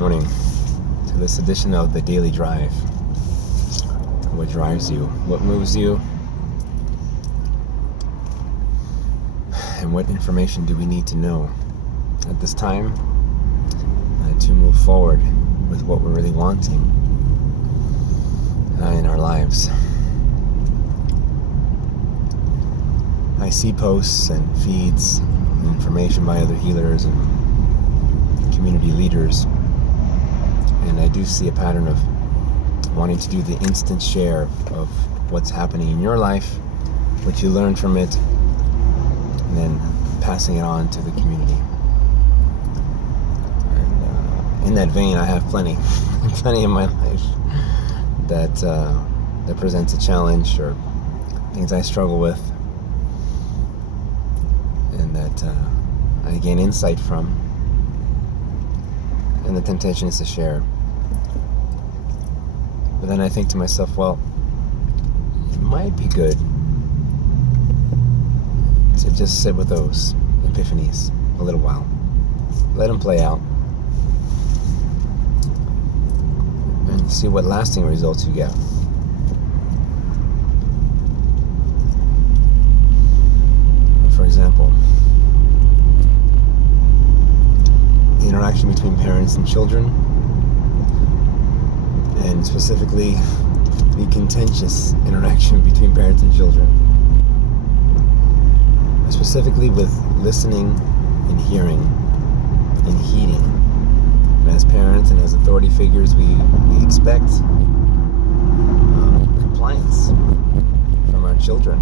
Morning to this edition of the Daily Drive. What drives you? What moves you? And what information do we need to know at this time to move forward with what we're really wanting in our lives? I see posts and feeds and information by other healers and community leaders, and I do see a pattern of wanting to do the instant share of what's happening in your life, what you learned from it, and then passing it on to the community. And in that vein, I have plenty in my life that presents a challenge or things I struggle with, and that I gain insight from, and the temptation is to share. But then I think to myself, well, it might be good to just sit with those epiphanies a little while. Let them play out. And see what lasting results you get. For example, the interaction between parents and children, and specifically the contentious interaction between parents and children, specifically with listening and hearing and heeding. And as parents and as authority figures, we expect compliance from our children.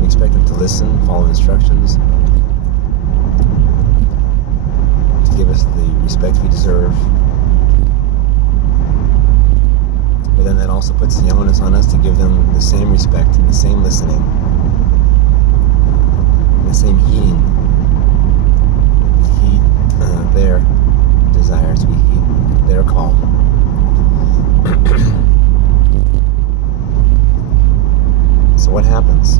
We expect them to listen, follow instructions, to give us the respect we deserve. But then that also puts the onus on us to give them the same respect and the same listening, and the same heeding. We heed their desires, we heed their call. So what happens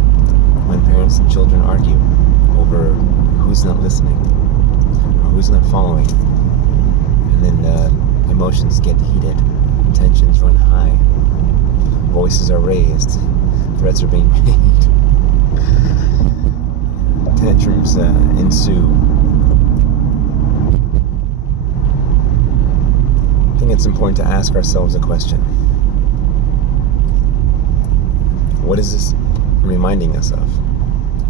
when parents and children argue over who's not listening or who's not following? And then emotions get heated. Tensions run high, voices are raised, threats are being made, tantrums ensue. I think it's important to ask ourselves a question. What is this reminding us of?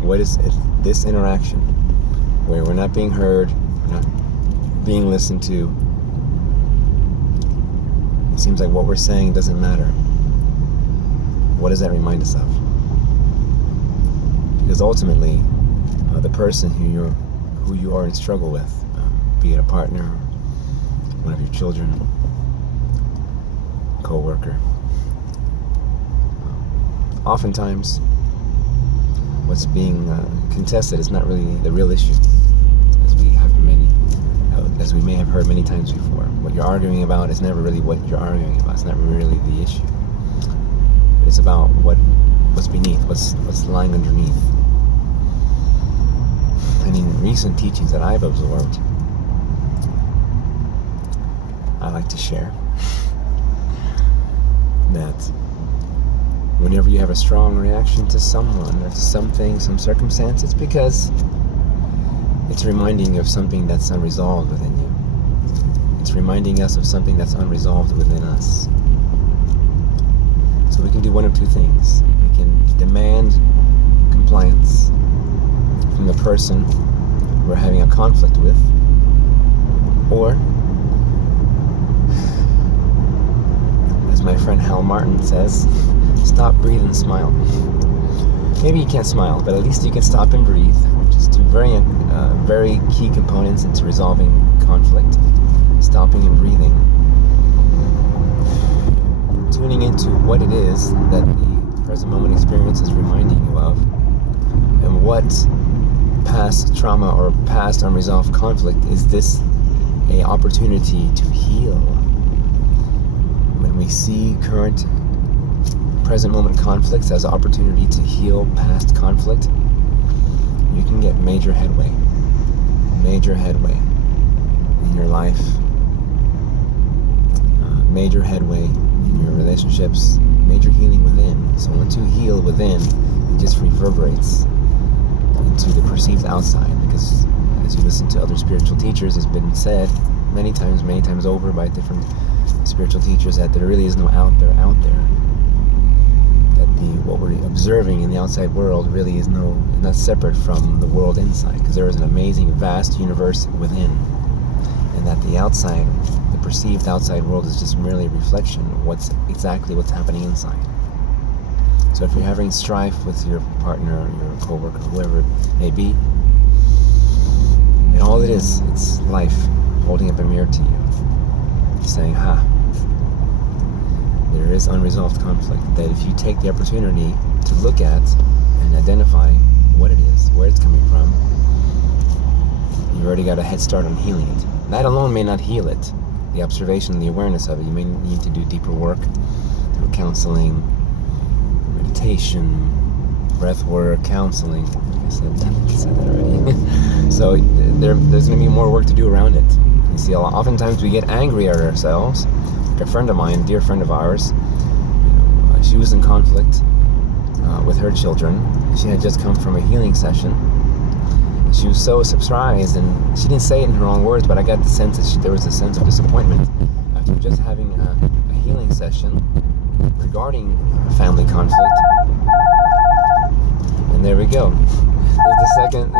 What is it, this interaction where we're not being heard, we're not being listened to? It seems like what we're saying doesn't matter. What does that remind us of? Because ultimately, the person who you are in struggle with, be it a partner, one of your children, co-worker, oftentimes what's being contested is not really the real issue, as we may have heard many times before. What you're arguing about is never really what you're arguing about. It's not really the issue. But it's about what's beneath, what's lying underneath. And in recent teachings that I've absorbed, I like to share that whenever you have a strong reaction to someone or to something, some circumstance, it's because it's reminding you of something that's unresolved within you. It's reminding us of something that's unresolved within us. So we can do one of two things. We can demand compliance from the person we're having a conflict with, or, as my friend Hal Martin says, stop, breathe, and smile. Maybe you can't smile, but at least you can stop and breathe, which is two very key components into resolving conflict. Stopping and breathing. Tuning into what it is that the present moment experience is reminding you of, and what past trauma or past unresolved conflict is this an opportunity to heal. When we see current present moment conflicts as an opportunity to heal past conflict, you can get major headway in your life, major headway in your relationships, major healing within. So once you heal within, it just reverberates into the perceived outside, because as you listen to other spiritual teachers, it's been said many times over by different spiritual teachers that there really is no out there. That what we're observing in the outside world really is not separate from the world inside, because there is an amazing, vast universe within, and that the outside, the perceived outside world, is just merely a reflection of what's happening inside. So if you're having strife with your partner, or your coworker, whoever it may be, and all it is, it's life holding up a mirror to you, saying, there is unresolved conflict, that if you take the opportunity to look at and identify what it is, where it's coming from, you've already got a head start on healing it. That alone may not heal it. The observation, the awareness of it, you may need to do deeper work through counseling, meditation, breath work, counseling. I said that already. So there's going to be more work to do around it. You see, oftentimes we get angry at ourselves. Like a friend of mine, a dear friend of ours, she was in conflict with her children. She had just come from a healing session. She was so surprised, and she didn't say it in her own words, but I got the sense that there was a sense of disappointment after just having a healing session regarding family conflict. And there we go. The second,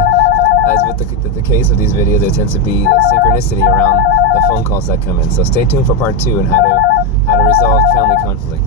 as with the case of these videos, there tends to be a synchronicity around the phone calls that come in. So stay tuned for part 2 on how to resolve family conflict.